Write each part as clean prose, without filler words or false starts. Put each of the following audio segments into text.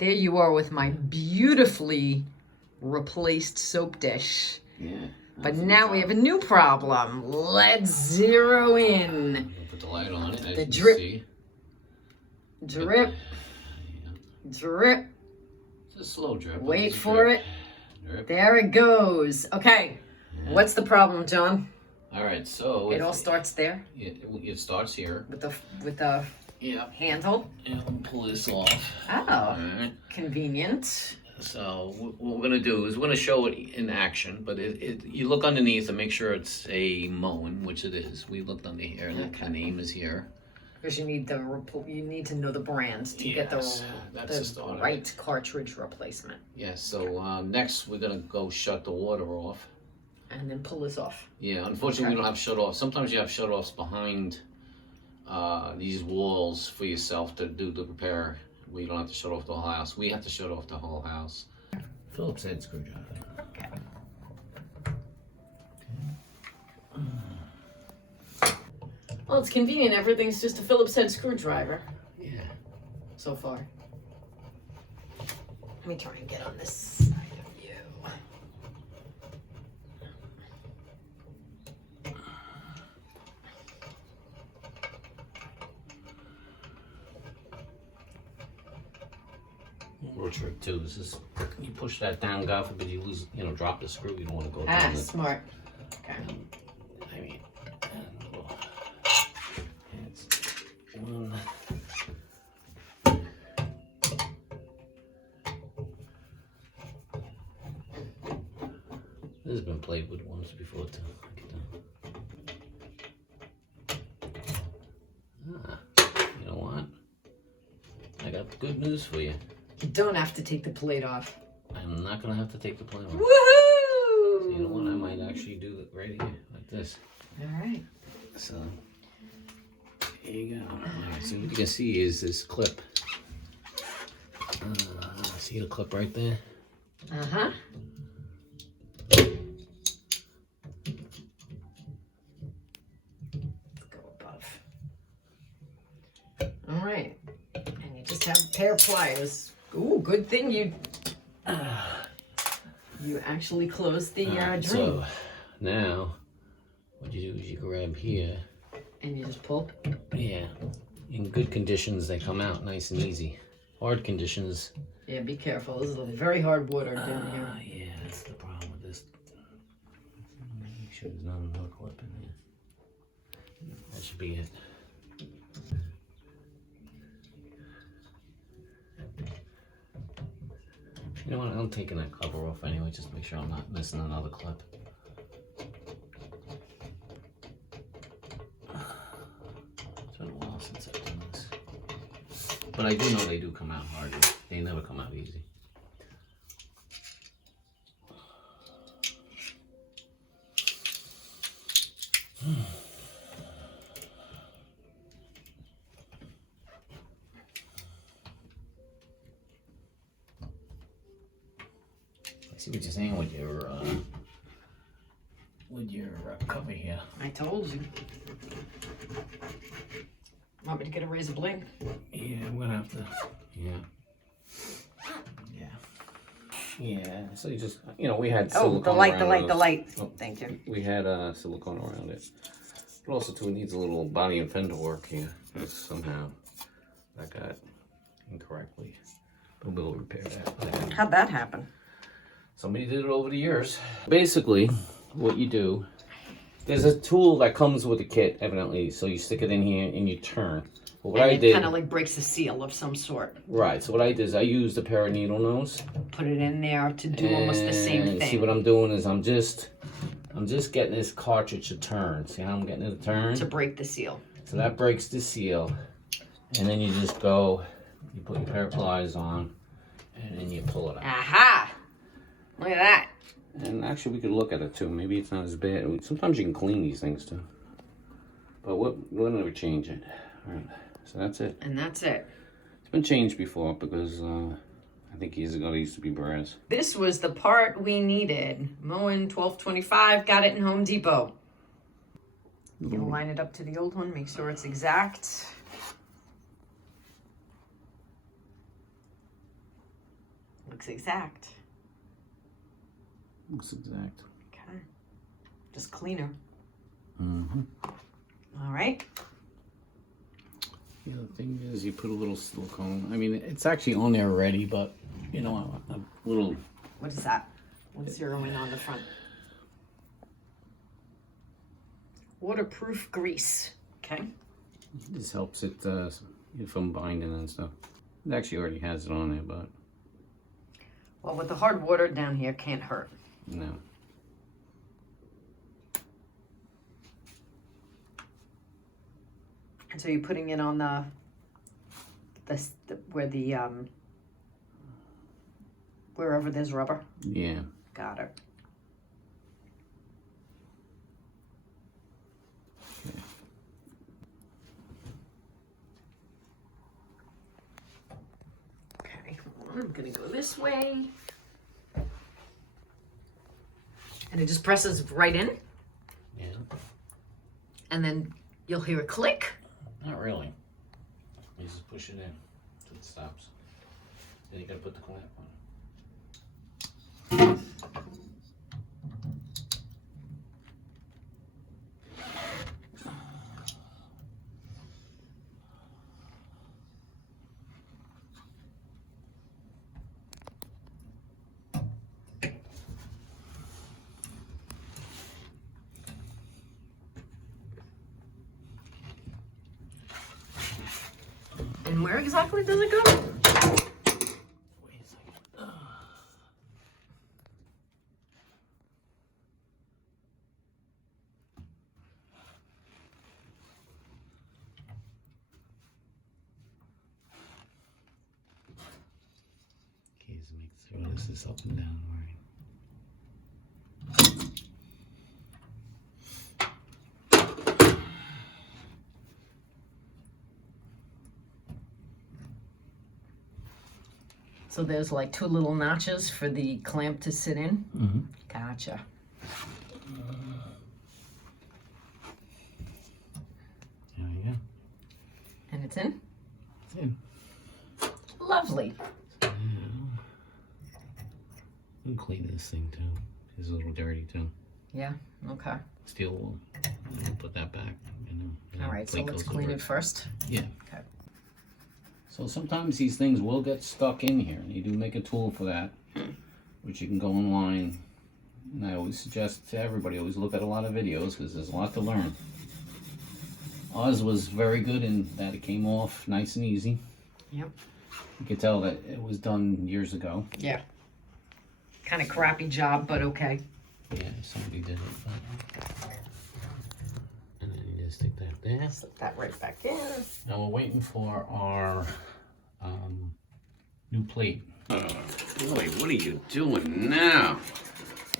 There you are with my beautifully replaced soap dish. Yeah. But now we have a new problem. Let's zero in. Put the light on it, as The you drip. see. Drip. Drip. It's a slow drip. Wait for it. Drip. There it goes. Okay. Yeah. What's the problem, John? All right, so It all starts there it starts here with the handle. And we'll pull this off. Oh, right. Convenient. So what we're gonna do is we're gonna show it in action, but you look underneath and make sure it's a Moen, which it is. We looked under here, and the name is here. Because you need to know the brand to get the right cartridge replacement. Yes. So next we're gonna go shut the water off. And then pull this off. Yeah, unfortunately we don't have shut-offs. Sometimes you have shut-offs behind these walls for yourself to do the repair. We don't have to shut off the whole house. We have to shut off the whole house. Phillips head screwdriver. Okay. Well, it's convenient. Everything's just a Phillips head screwdriver. Yeah. So far. Let me try and get on this side of you. Little trick too. This is you push that down, God forbid you lose, drop the screw. You don't want to go down. Smart. Okay. I mean, it's one. This has been played with once before too. You know what? I got good news for you. You don't have to take the plate off. I'm not gonna have to take the plate off. Woohoo! So you know what? I might actually do it right here, like this. All right. So here you go. All right, so what you can see is this clip. See the clip right there? Uh-huh. Let's go above. All right. And you just have a pair of pliers. Ooh, good thing you actually closed the drain. So now what you do is you grab here. And you just pull? Yeah. In good conditions, they come out nice and easy. Hard conditions. Yeah, be careful. This is a very hard water down here. Yeah, that's the problem with this. Make sure there's not another clip in there. That should be it. You know what? I'm taking that cover off anyway, just to make sure I'm not missing another clip. It's been a while since I've done this. But I do know they do come out hard. They never come out easy. I see what you're saying with your cover here. I told you. Want me to get a razor blade? Yeah, I'm gonna have to. Yeah. Yeah. So you just, we had silicone the light. Oh, Thank you. We had silicone around it. But also too, it needs a little body and fender work here. Somehow that got incorrectly. But we'll repair that. How'd that happen? Somebody did it over the years. Basically, what you do, there's a tool that comes with the kit, evidently. So you stick it in here and you turn. But what I did, kind of like breaks a seal of some sort. Right. So what I did is I used a pair of needle nose. Put it in there to do almost the same thing. See what I'm doing is I'm just getting this cartridge to turn. See how I'm getting it to turn? To break the seal. So that breaks the seal, and then you just go. You put your pair of pliers on, and then you pull it out. Aha! Look at that. And actually, we could look at it too. Maybe it's not as bad. Sometimes you can clean these things too. But we'll never change it. All right. So that's it. And that's it. It's been changed before because I think years ago they used to be brass. This was the part we needed. Moen 1225, got it in Home Depot. You'll line it up to the old one, make sure it's exact. Looks exact. Looks exact. Okay. Just cleaner. Mm-hmm. All right. The other thing is you put a little silicone. I mean, it's actually on there already, but, you know, a little... What is that? What's zeroing on the front? Waterproof grease. Okay. This helps it from binding and stuff. It actually already has it on there, but... Well, with the hard water down here, can't hurt. No. And so you're putting it on the where the wherever there's rubber. Yeah. Got it. Okay. Okay, I'm gonna go this way. And it just presses right in. Yeah. And then you'll hear a click. Not really. You just push it in until it stops. Then you gotta put the clamp on. And where exactly does it go? Wait a second. Okay, so make sure this is up and down, right? So there's like two little notches for the clamp to sit in. Mm-hmm. Gotcha. There you go. And it's in? It's in. Lovely. Now, you can clean this thing too. It's a little dirty too. Yeah, okay. Steel wool. We'll put that back. You know. All right, so let's clean it first. Yeah. Okay. So sometimes these things will get stuck in here. You do make a tool for that, which you can go online. And I always suggest to everybody, always look at a lot of videos because there's a lot to learn. Ours was very good in that it came off nice and easy. Yep. You could tell that it was done years ago. Yeah. Kind of crappy job, but okay. Yeah, somebody did it. And then you just stick that there. Slip that right back in. Now we're waiting for our new plate. Boy, what are you doing now?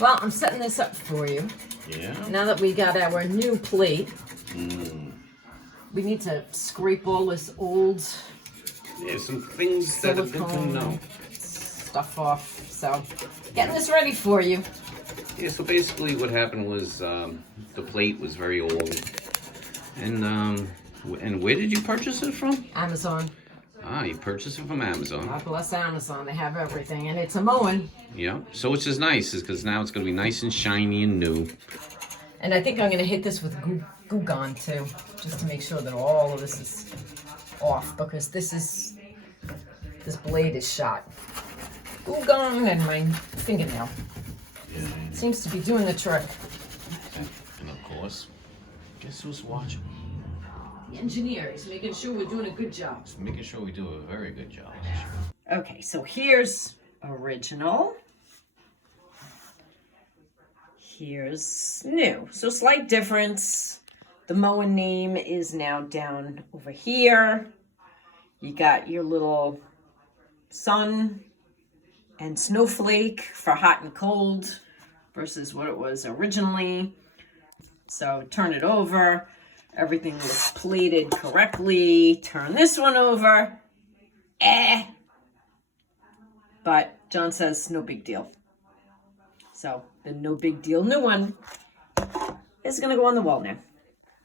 Well, I'm setting this up for you. Yeah? Now that we got our new plate, Mm. we need to scrape all this old There's some things that are good to silicone know. stuff off. So, getting this ready for you. Yeah, so basically what happened was the plate was very old. And where did you purchase it from? Amazon. Ah, you purchased it from Amazon. God bless Amazon. They have everything. And it's a Moen. Yeah. So which is nice, is because now it's going to be nice and shiny and new. And I think I'm going to hit this with Goo Gone too, just to make sure that all of this is off, because this blade is shot. Goo Gone and my fingernail. Yeah. Seems to be doing the trick. And of course, guess who's watching? The engineer is making sure we're doing a good job. Just making sure we do a very good job. Okay, so here's original. Here's new. So slight difference. The Moen name is now down over here. You got your little sun and snowflake for hot and cold versus what it was originally. So turn it over. Everything looks plated correctly. Turn this one over. But John says no big deal. So the no big deal new one is going to go on the wall now.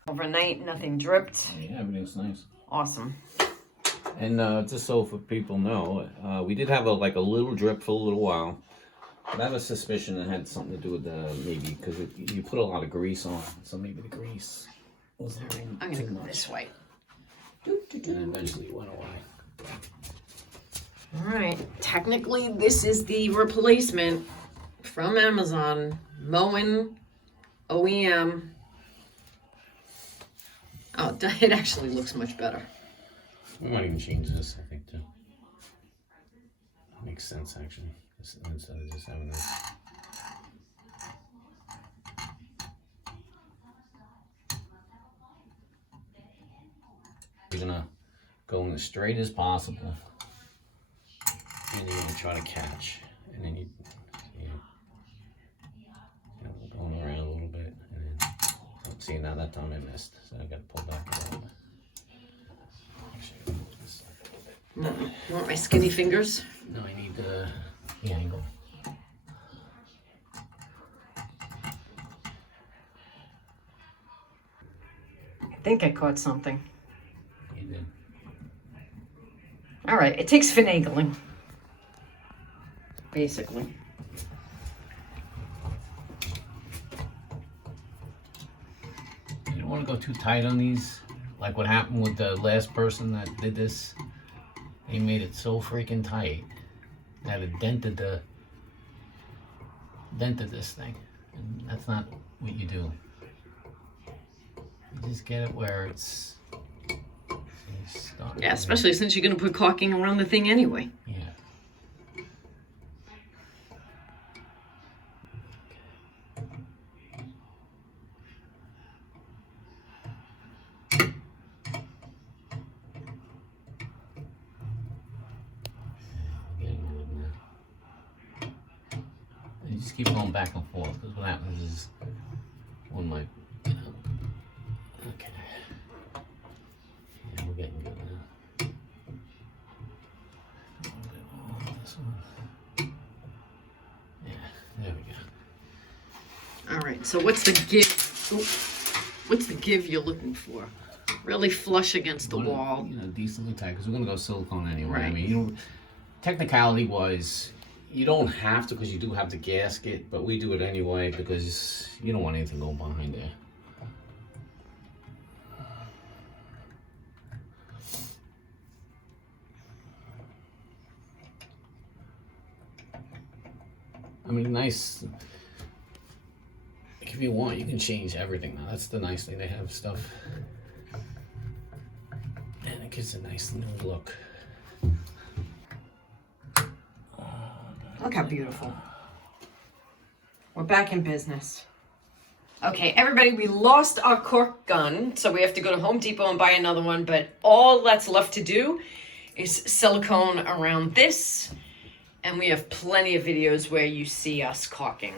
Overnight, nothing dripped. Yeah, everything's nice. Awesome. And just so for people know, we did have a little drip for a little while. But I have a suspicion it had something to do with maybe because you put a lot of grease on, so maybe the grease was All right, I'm gonna go this way. and eventually it went away. All right, technically this is the replacement from Amazon, Moen OEM. Oh, it actually looks much better. We might even change this, I think, too. Makes sense, actually, instead of just having this. You're gonna go in as straight as possible, and you're gonna try to catch, and then you going around a little bit, and then see, now that time I missed, so I gotta pull back a little bit. You want my skinny fingers? No, I need the angle. I think I caught something. You did. All right, it takes finagling, basically. You don't want to go too tight on these. Like what happened with the last person that did this. They made it so freaking tight that it dented this thing. And that's not what you do. You just get it where it's stuck. Yeah, especially since you're gonna put caulking around the thing anyway. Yeah. You just keep going back and forth because what happens is one might, okay. Yeah, we're getting good now. A little bit more on this one. Yeah, there we go. All right, so what's the give? What's the give you're looking for? Really flush against the wall. You know, decently tight because we're gonna go silicone anyway. Right. I mean, technicality wise, you don't have to because you do have the gasket, but we do it anyway because you don't want anything going behind there. I mean, nice. If you want, you can change everything now. That's the nice thing. They have stuff, and it gives a nice new look. Look how beautiful. We're back in business. Okay, everybody, we lost our cork gun, so we have to go to Home Depot and buy another one, but all that's left to do is silicone around this, and we have plenty of videos where you see us caulking.